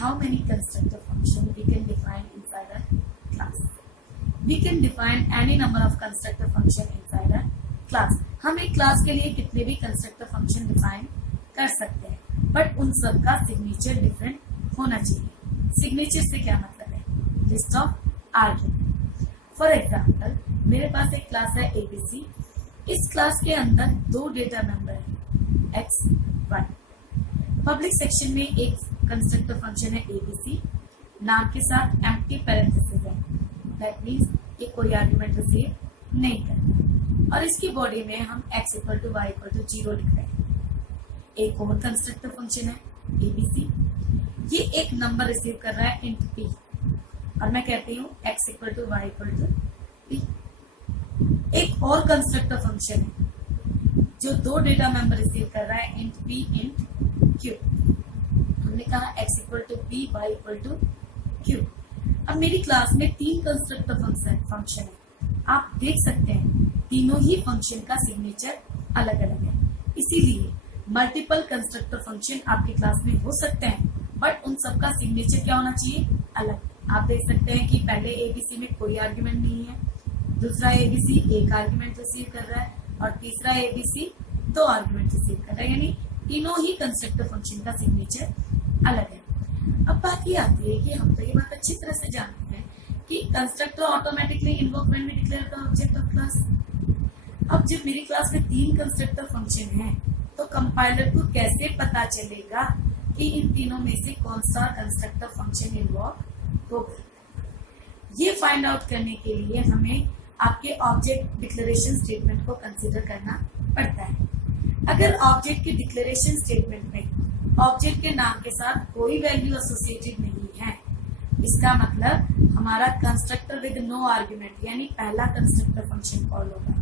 how many constructor function we can define inside a class. We can define any number of constructor function inside a class. हम एक class के लिए कितने भी constructor function define कर सकते हैं, बट उन सब का सिग्नेचर डिफरेंट होना चाहिए. सिग्नेचर से क्या मतलब है? List of argument. For example, मेरे पास एक क्लास है एबीसी. इस क्लास के अंदर दो डेटा मेंबर है एक्स वाई. पब्लिक सेक्शन में एक कंस्ट्रक्टर फंक्शन है एबीसी, नाम के साथ एम्प्टी पैरेंथेसिस है. दैट मीन्स ये कोई आर्ग्यूमेंट रिसीव नहीं करता, और इसकी बॉडी में हम x equal to Y equal to 0 लिख रहे हैं. एक और कंस्ट्रक्टर फंक्शन है एबीसी. ये एक नंबर रिसीव कर रहा है इंट p, और मैं कहती हूँ x equal to Y equal to p. एक और कंस्ट्रक्टर फंक्शन है जो दो डेटा मेंबर रिसीव कर रहा है इंट p इंट q. हमने कहा x equal to p, y equal to q. अब मेरी क्लास में तीन कंस्ट्रक्टर फंक्शन है. आप देख सकते हैं तीनों ही फंक्शन का सिग्नेचर अलग अलग है. इसीलिए मल्टीपल कंस्ट्रक्टर फंक्शन आपकी क्लास में हो सकते हैं, बट उन सबका सिग्नेचर क्या होना चाहिए? अलग. आप देख सकते हैं कि पहले एबीसी में कोई आर्ग्यूमेंट नहीं है, दूसरा एबीसी एक आर्ग्यूमेंट रिसीव कर रहा है, और तीसरा एबीसी दो आर्ग्यूमेंट रिसीव कर रहा है. यानी तीनों ही कंस्ट्रक्टर फंक्शन का सिग्नेचर अलग है. अब बात ये आती है कि हम तो ये बात अच्छी तरह से जानते हैं कि constructor automatically invoke when we declare the object of class. अब जब मेरी क्लास में तीन कंस्ट्रक्टर फंक्शन हैं, तो कंपाइलर को कैसे पता चलेगा कि इन तीनों में से कौन सा कंस्ट्रक्टर फंक्शन इन्वोक होगा? ये फाइंड आउट करने के लिए हमें आपके ऑब्जेक्ट डिक्लेरेशन स्टेटमेंट को कंसीडर करना पड़ता है. अगर ऑब्जेक्ट के डिक्लेरेशन स्टेटमेंट में ऑब्जेक्ट के नाम के साथ कोई वैल्यू एसोसिएटेड नहीं है, इसका मतलब हमारा कंस्ट्रक्टर विद नो आर्ग्यूमेंट यानी पहला कंस्ट्रक्टर फंक्शन कॉल होगा.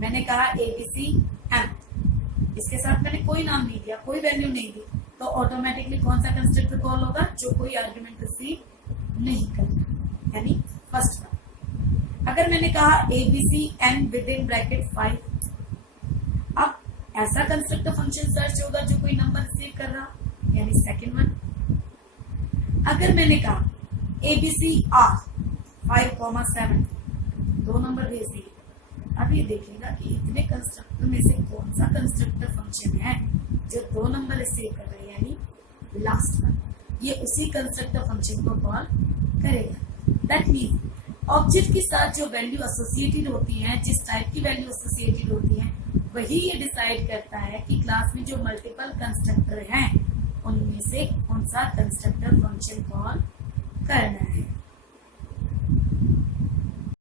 मैंने कहा एबीसी एम, इसके साथ मैंने कोई नाम नहीं दिया, कोई वैल्यू नहीं दी, तो ऑटोमेटिकली कौन सा कंस्ट्रक्टर कॉल होगा? जो कोई आर्ग्यूमेंट रिसीव नहीं करता, यानी फर्स्ट वन. अगर मैंने कहा ABC M with in bracket 5, अब ऐसा कंस्ट्रक्टर फंक्शन सर्च होगा जो कोई नंबर रिसीव कर रहा, यानी सेकंड वन. अगर मैंने कहा एबीसी आर 5,7, दो नंबर भेज दिए, अब ये देखिएगा कि इतने कंस्ट्रक्टर में से कौन सा कंस्ट्रक्टर फंक्शन है जो दो नंबर रिसीव कर रहे हैं, यानी लास्ट वन. ये उसी कंस्ट्रक्टर फंक्शन को कॉल करेगा. दैट मीन्स ऑब्जेक्ट के साथ जो वैल्यू एसोसिएटेड होती है, जिस टाइप की वैल्यू एसोसिएटेड होती है, वही ये डिसाइड करता है कि क्लास में जो मल्टीपल कंस्ट्रक्टर हैं उनमें से कौन सा कंस्ट्रक्टर फंक्शन कॉल करना है.